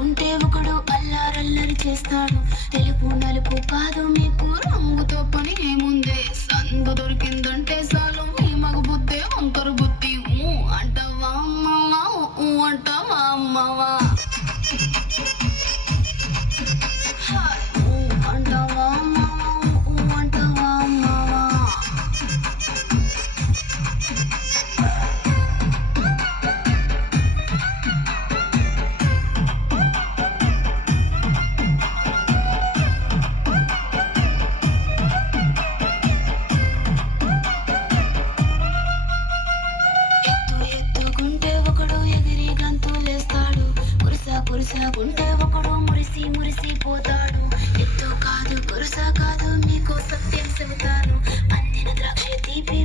ఉంటే ఒకడు అల్లారల్లరి చేస్తాడు. తెలుపు నలుపు కాదు మీకు రంగుతో పని ఏముందే. సందు దొరికిందంటే చాలు మీ మగ బుద్ధే వంకరు బుద్ధి. అంటావా అమ్మవా అంటావా అమ్మవా అంటావా అమ్మవా అంటావా అమ్మవా. ఎత్తుకుంటే ఒకడు ఎగిరి గంతులేస్తాడు. కురుసాగుంటే ఒకడు మురిసి మురిసిపోతాడు. ఎత్తు కాదు కురుస కాదు మీకు సత్యం చెబుతాను. పండిన ద్రాక్ష తీపి